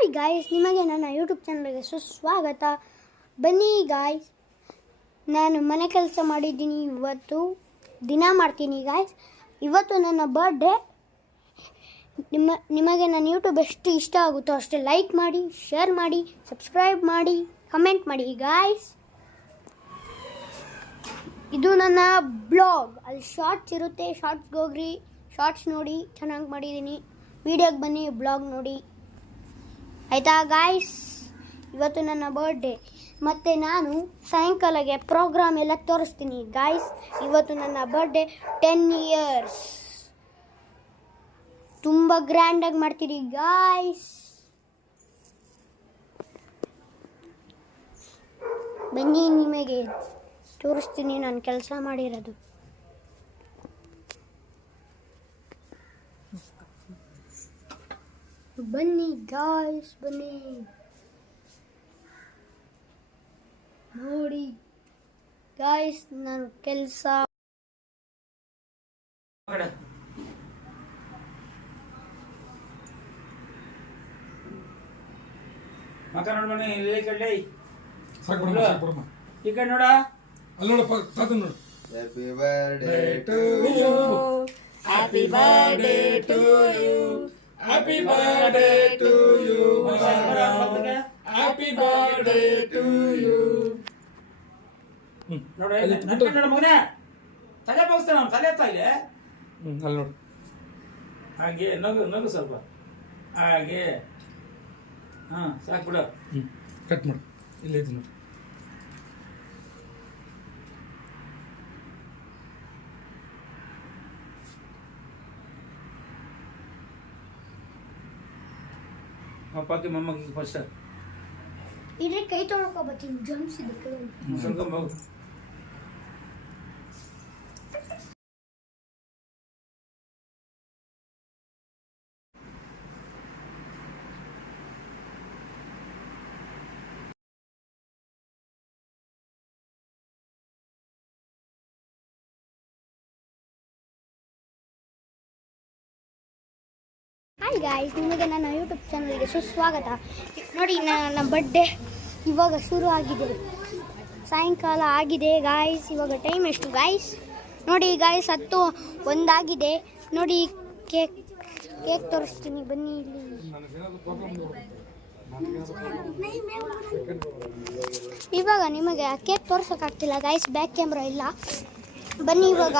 Hi guys, ನಿಮಗೆ ನನ್ನ YouTube ಚಾನಲ್ಗೆ ಸುಸ್ವಾಗತ. ಬನ್ನಿ ಗಾಯ್ಸ್, ನಾನು ಮನೆ ಕೆಲಸ ಮಾಡಿದ್ದೀನಿ. ಇವತ್ತು ದಿನ ಮಾಡ್ತೀನಿ ಗಾಯ್ಸ್. ಇವತ್ತು ನನ್ನ ಬರ್ಡೇ. ನಿಮಗೆ ನನ್ನ ಯೂಟ್ಯೂಬ್ ಎಷ್ಟು ಇಷ್ಟ ಆಗುತ್ತೋ ಅಷ್ಟೇ ಲೈಕ್ ಮಾಡಿ, ಶೇರ್ ಮಾಡಿ, ಸಬ್ಸ್ಕ್ರೈಬ್ ಮಾಡಿ, ಕಮೆಂಟ್ ಮಾಡಿ ಗಾಯ್ಸ್. ಇದು ನನ್ನ ಬ್ಲಾಗ್. ಅಲ್ಲಿ ಶಾರ್ಟ್ಸ್ ಇರುತ್ತೆ, ಶಾರ್ಟ್ಸ್ಗೆ ಹೋಗ್ರಿ, ಶಾರ್ಟ್ಸ್ ನೋಡಿ, ಚೆನ್ನಾಗಿ ಮಾಡಿದ್ದೀನಿ. ವಿಡಿಯೋಗೆ ಬನ್ನಿ, ಬ್ಲಾಗ್ ನೋಡಿ, ಆಯಿತಾ ಗಾಯ್ಸ್. ಇವತ್ತು ನನ್ನ ಬರ್ಡೇ, ಮತ್ತು ನಾನು ಸಾಯಂಕಾಲಗೆ ಪ್ರೋಗ್ರಾಮ್ ಎಲ್ಲ ತೋರಿಸ್ತೀನಿ ಗಾಯ್ಸ್. ಇವತ್ತು ನನ್ನ ಬರ್ಡೇ 10 years. ತುಂಬ ಗ್ರ್ಯಾಂಡಾಗಿ ಮಾಡ್ತೀರಿ ಗಾಯ್ಸ್. ಬನ್ನಿ, ನಿಮಗೆ ತೋರಿಸ್ತೀನಿ ನಾನು ಕೆಲಸ ಮಾಡಿರೋದು. ಬನ್ನಿ ಗಾಯ್ಸ್, ಬನ್ನಿ ನೋಡಿ ಗಾಯ್ಸ್ ನಾನು ಕೆಲಸ. ಮಕ್ಕ ನೋಡ ಮನೆ ಇಲ್ಲಿ ಕಡೆ ಸಾಕು ಬರಮ್ಮ ಈ ಕಡೆ ನೋಡ, ಅಲ್ಲಿ ನೋಡಪ್ಪ, ತಾತ ನೋಡು. Happy birthday to you, happy birthday to you, Happy birthday to you, Happy birthday to you. ನೋಡ ನೋಡ ಮಗನೇ, ತಲೆ ಬಗ್ಸ್ತಾನ, ತಲೆ ಎತ್ತಾ ಇದೆ. ಅಲ್ಲಿ ನೋಡು. ಹಾಗೆ ನಗು ನಗು ಸ್ವಲ್ಪ, ಹಾಗೆ. ಹಾ ಸಾಕು ಬಿಡು. ಕಟ್ ಮಾಡು, ಇಲ್ಲೇ ಐತಿ ನೋಡಿ. ಅಪ್ಪಕ್ಕೆ ಮೊಮ್ಮಗಿಗೆ ಫಸ್ಟ್ ಇದ್ರೆ ಕೈ ತೊಳ್ಕೊ ಬರ್ತೀನಿ. ಜಮ್ಸ್ ಇದಕ್ಕೆ ಮುಸ್ಕೊಂಬೋಗು. ಹಾಯ್ ಗಾಯ್ಸ್, ನಿಮಗೆ ನನ್ನ ಯೂಟ್ಯೂಬ್ ಚಾನಲ್ಗೆ ಸುಸ್ವಾಗತ. ನೋಡಿ, ನನ್ನ ಬರ್ಡೇ ಇವಾಗ ಶುರು ಆಗಿದೆ. ಸಾಯಂಕಾಲ ಆಗಿದೆ ಗಾಯ್ಸ್. ಇವಾಗ ಟೈಮ್ ಎಷ್ಟು ಗಾಯ್ಸ್? ನೋಡಿ ಗಾಯ್ಸ್, 10:01 ಆಗಿದೆ. ನೋಡಿ, ಕೇಕ್ ತೋರಿಸ್ತೀನಿ, ಬನ್ನಿ ಇಲ್ಲಿ. ಇವಾಗ ನಿಮಗೆ ಕೇಕ್ ತೋರ್ಸೋಕ್ಕಾಗ್ತಿಲ್ಲ ಗಾಯ್ಸ್, ಬ್ಯಾಕ್ ಕ್ಯಾಮ್ರಾ ಇಲ್ಲ. ಬನ್ನಿ, ಇವಾಗ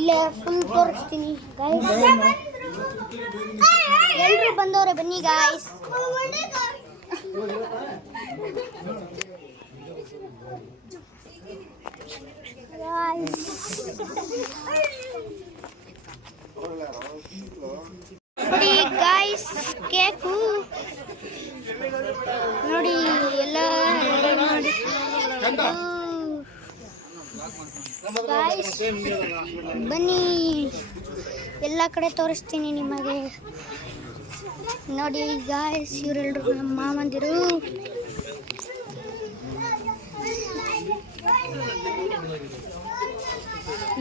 ಇಲ್ಲೇ ಫುಲ್ ತೋರಿಸ್ತೀನಿ ಗಾಯ್ಸ್. ಎಲ್ಲರೂ ಬಂದವ್ರೆ, ಬನ್ನಿ ಗಾಯ್ಸ್. ನೋಡಿ ಗಾಯ್ಸ್, ಕೇಕು ನೋಡಿ, ಎಲ್ಲ ನೋಡಿ ಗಾಯ್ಸ್. ಬನ್ನಿ, ಎಲ್ಲ ಕಡೆ ತೋರಿಸ್ತೀನಿ ನಿಮಗೆ. ನೋಡಿ ಗಾಯ್ಸ್, ಇವರೆಲ್ಲರೂ ನಮ್ಮ ಮಾವಂದಿರು.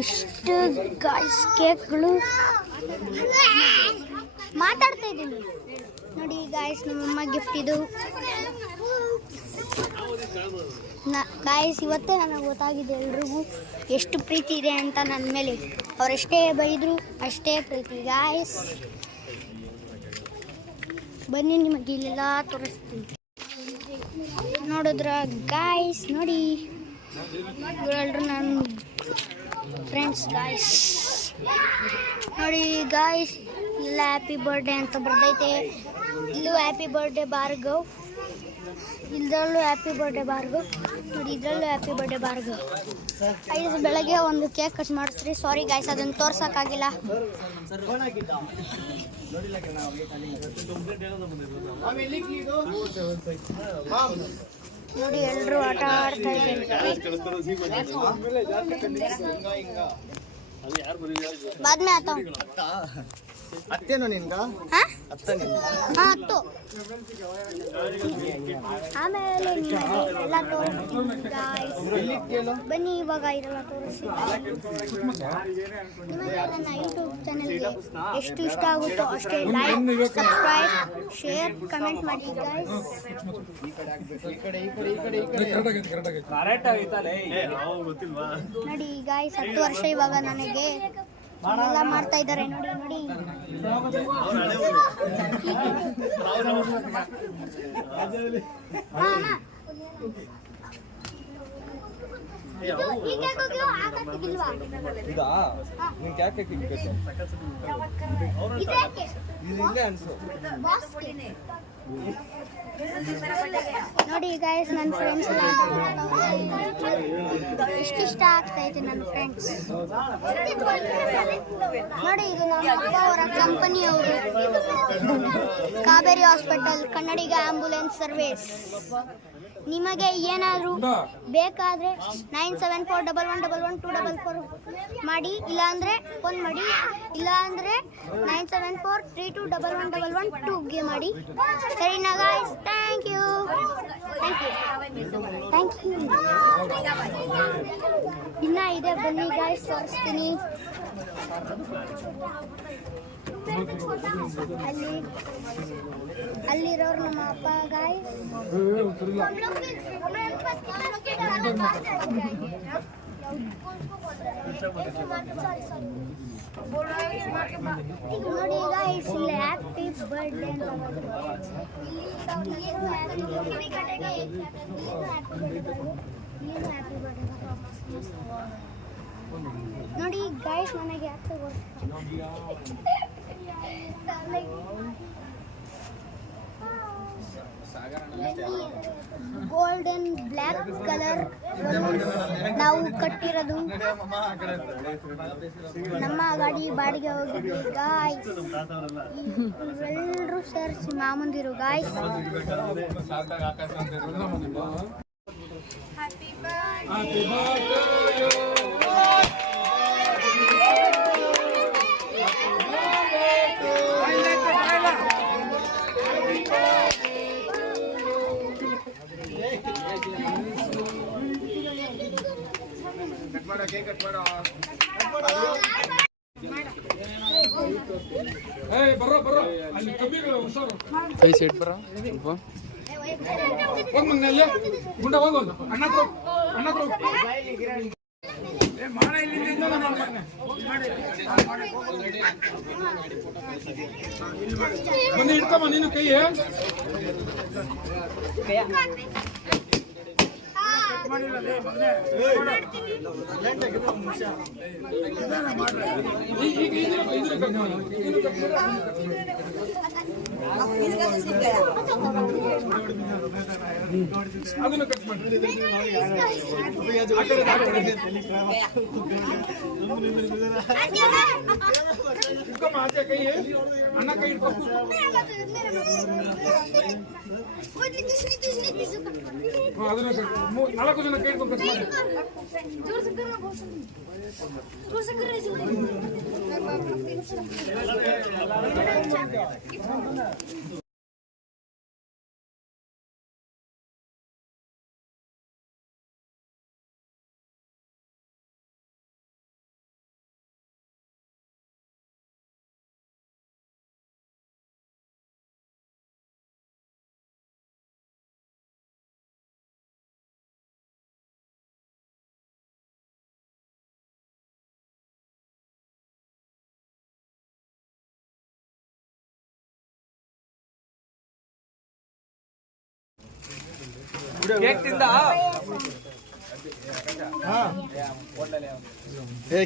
ಇಷ್ಟು ಗಾಯ್ಸ್ ಕೇಕ್ಗಳು. ಮಾತಾಡ್ತಾ ಇದ್ದೀನಿ ನೋಡಿ ಗಾಯ್ಸ್, ನಮ್ಮಮ್ಮ ಗಿಫ್ಟ್ ಇದು ಗಾಯ್ಸ್. ಇವತ್ತೇ ನನಗೆ ಗೊತ್ತಾಗಿದೆ ಎಲ್ರಿಗೂ ಎಷ್ಟು ಪ್ರೀತಿ ಇದೆ ಅಂತ ನನ್ನ ಮೇಲೆ. ಅವರೆಷ್ಟೇ ಬೈದರು ಅಷ್ಟೇ ಪ್ರೀತಿ ಗಾಯ್ಸ್. ಬನ್ನಿ, ನಿಮಗೆ ಇಲ್ಲೆಲ್ಲ ತೋರಿಸ್ತೀನಿ. ನೋಡಿದ್ರ ಗಾಯ್ಸ್, ನೋಡಿ ಇವರೆಲ್ಲರೂ ನನ್ನ ಫ್ರೆಂಡ್ಸ್ ಗಾಯ್ಸ್. ನೋಡಿ ಗಾಯ್ಸ್, ಇಲ್ಲ ಹ್ಯಾಪಿ ಬರ್ಡೇ ಅಂತ ಬರ್ದೈತೆ. ಇಲ್ಲೂ ಹ್ಯಾಪಿ ಬರ್ಡೇ ಭಾರ್ಗವ್, ಇದ್ರಲ್ಲೂ ಹ್ಯಾಪಿ ಬರ್ಡೇ ಭಾರ್ಗವ್. ನೋಡಿ, ಇದರಲ್ಲೂ ಹ್ಯಾಪಿ ಬರ್ಡೇ ಭಾರ್ಗವ್. ಐದು ಬೆಳಗ್ಗೆ ಒಂದು ಕೇಕ್ ಕಟ್ ಮಾಡಿಸ್ರಿ. ಸಾರಿ ಗಾಯ್ಸ್, ಅದನ್ನು ತೋರ್ಸೋಕ್ಕಾಗಿಲ್ಲ. ನೋಡಿ, ಎಲ್ಲರೂ ಆಟ ಆಡ್ತಾ ಇದ್ದಾರೆ. बाद में आता हूँ. ಅತ್ತೇನೋ ನಿನ್ಗ ಹಾ ಅತ್ತ ನಿನ್ಗ ಹಾ ಹತ್ತು ಆಮೇಲೆ ನಿಮಗೆ ಎಲ್ಲ ತೋರಿಸ್ತೀನಿ guys. ಬನ್ನಿ ಇವಾಗ ಇದೆಲ್ಲ ತೋರಿಸಿ ನಿಮಗೆ ನನ್ನ ಯೂಟ್ಯೂಬ್ ಚಾನಲ್ಗೆ ಎಷ್ಟು ಇಷ್ಟ ಆಗುತ್ತೋ ಅಷ್ಟೇ ಲೈಕ್ ಸಬ್ಸ್ಕ್ರೈಬ್ ಶೇರ್ ಕಮೆಂಟ್ ಮಾಡಿ ಗಾಯ್ಸ್. ಕರೆಕ್ಟ್ ಆಗೈತೆ ನೋಡಿ ಗಾಯ್ಸ್ 10 ವರ್ಷ ಇವಾಗ ನನಗೆ ಎಲ್ಲ ಮಾಡ್ತಾ ಇದ್ದಾರೆ ನೋಡಿ ನೋಡಿ. ಇದಾ ನಿನ್ ಯಾಕೆ ಇಲ್ಲೇ ಅನ್ಸು ನೋಡಿ ಗೈಸ್ ನನ್ನ ಫ್ರೆಂಡ್ಸ್ ಎಲ್ಲ ಇಷ್ಟ ಆಗ್ತೈತೆ ನನ್ನ ಫ್ರೆಂಡ್ಸ್. ನೋಡಿ ಇದು ನಮ್ಮ ಅಪ್ಪ ಅವರ ಕಂಪನಿ ಅವರು ಕಾವೇರಿ ಹಾಸ್ಪಿಟಲ್ ಕನ್ನಡಿಗ ಆಂಬ್ಯುಲೆನ್ಸ್ ಸರ್ವಿಸ್. ನಿಮಗೆ ಏನಾದರೂ ಬೇಕಾದರೆ 9741112244 ಮಾಡಿ, ಇಲ್ಲಾಂದರೆ ಫೋನ್ ಮಾಡಿ, ಇಲ್ಲಾಂದರೆ 9743211112ಗೆ ಮಾಡಿ. ಸರಿನಾ ಗಾಯ್ಸ್? Thank you. ಇನ್ನ ಇದೆ ಬನ್ನಿ ಗಾಯ್ಸ್ ತೋರಿಸ್ತೀನಿ. ಅಲ್ಲಿರೋರು ನಮ್ಮ ಅಪ್ಪ ಗಾಯ್ಸ್. ನೋಡಿ ಗಾಯ್ಸ್ ಇಲ್ಲಿ ಹ್ಯಾಪಿ ಬರ್ಡೇ ಅಂತ ನೋಡಿ ಗಾಯ್ಸ್ ನನಗೆ ಯಾಕೆ ಗೋಲ್ಡನ್ ಬ್ಲ್ಯಾಕ್ ಕಲರ್ ನಾವು ಕಟ್ಟಿರೋದು. ನಮ್ಮ ಗಾಡಿ ಬಾಡಿಗೆ ಹೋಗಿದ್ವಿ ಗಾಯ್ಸ್. ಎಲ್ಲರೂ ಸೇರಿಸಿ ಮಾಮಂದಿರು ಗಾಯ್ಸ್. ಬರೋ ಅಲ್ಲಿ ಕಬ್ಬಿಗಳು ಹುಷಾರು. ಕೈ ಸೈಡ್ ಬರ ಹೋಗ್ ಮಂಗ ಅಲ್ಲೇ ಗುಂಡ ಹೋಗು ಅಣ್ಣ ಮಾಡ ಇಲ್ಲಿಂದ ಬನ್ನಿ ಇಡ್ತಮ್ಮ ನೀನು ಕೈ. ಅದನ್ನು ಕಟ್ ಮಾಡಿ ಆಚೆ ಕೈ ಅಣ್ಣ ಕೈ ಇಟ್ಕೊಂಡು 4 ಜನ ಕೈ ಇಟ್ಕೊಂಡು ಕಟ್ ಮಾಡಿ.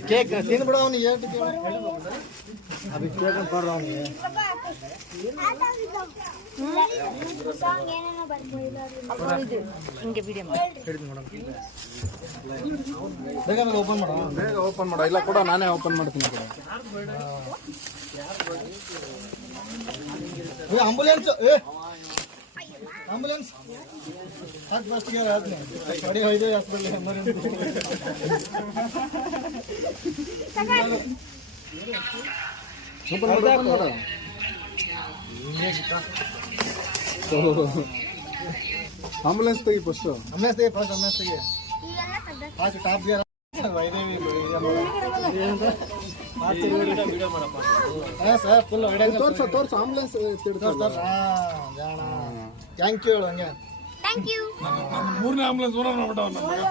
ಕೇಕ್ ತಿನ್ಬಿಡ ಅವನಿಗೆ ಅದು ಕೇಕ್ ಅಂತ ಕೊಡ್ರ ಅವನಿಗೆ. ಬೇಗ ಓಪನ್ ಮಾಡ ಇಲ್ಲ ಕೂಡ ನಾನೇ ಓಪನ್ ಮಾಡ್ತೀನಿ. ಆಂಬುಲೆನ್ಸ್ ಆಂಬುಲೆನ್ಸ್ ಹಾಕಿ ಫಸ್ಟ್ಗೆ ಆದ್ನೆ ಗಾಡಿ ಹೋಯ್ದೆ ಹಾಸ್ಪಿಟಲ್ ಎಮರ್ಜೆನ್ಸಿ ಓಪನ್ ಮಾಡು ಆಂಬುಲೆನ್ಸ್ ತೆಗಿ ಫಸ್ಟ್. ಈಗೆಲ್ಲ ತೆಗ್ದ ಟಾಪ್ ಗಿಯರ್ ಸರ್ ಫುಲ್ ತೋರ್ಸ ಆಂಬುಲೆನ್ಸ್ ಥ್ಯಾಂಕ್ ಯು ಹೇಳು ಹಂಗೆ ಥ್ಯಾಂಕ್ ಯು. ಮೂರನೇ ಆಂಬುಲೆನ್ಸ್ ಓನರ್ ಮಾಡ್ಬಿಟ್ಟವ ನಮ್ಮ ಮಗ.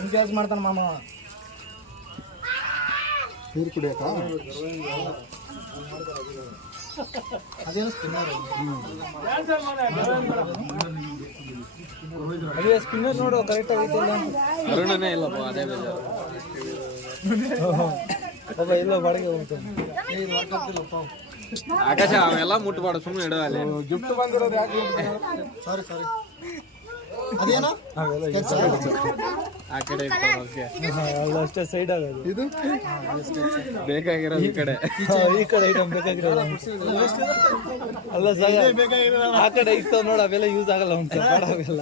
ಎಂಗೇಜ್ ಮಾಡ್ತಾನೆ ಮಾಮ. ನೀರು ಕುಡಿಯಕ ಅದೇನು ಸ್ಪಿನ್ನರ್ ಸ್ಪಿನ್ನರ್ ನೋಡು ಕರೆಕ್ಟ್ ಆಗೈತೆ ಇಲ್ಲ ಅರುಣನೇ ಇಲ್ಲಪ್ಪ ಅದೇ ಬೇಜಾರು. ಪಾಪ ಇಲ್ಲ ಬಾಡಿಗೆ ಹೋಗ್ತಾನೆ ವರ್ಕ್ ಆಗ್ತಿಲ್ಲಪ್ಪ. ಆಕಾಶ ಅವೆಲ್ಲ ಮುಟ್ಬಾರ್ದು ಸುಮ್ಮನೆ ಇಡು ಅಲ್ಲಿ. ಗಿಫ್ಟ್ ಬಂದಿರೋದು ಯಾಕೆ ಸಾರಿ ಅದೇನೋ ಆ ಕಡೆ ಓಕೆ ಅಲ್ಲ ಅಷ್ಟೇ ಸೈಡ್ ಆಗೋದು. ಇದು ಬೇಕಾಗಿರೋದು ಈ ಕಡೆ. ಈ ಕಡೆ ಐಟಮ್ ಬೇಕಾಗಿರೋದು ಅಲ್ಲ ಸರ್ ಆ ಕಡೆ ಇತ್ತು ನೋಡು ಅವೆಲ್ಲ ಯೂಸ್ ಆಗಲ್ಲ ಅಂತ ಅವೆಲ್ಲ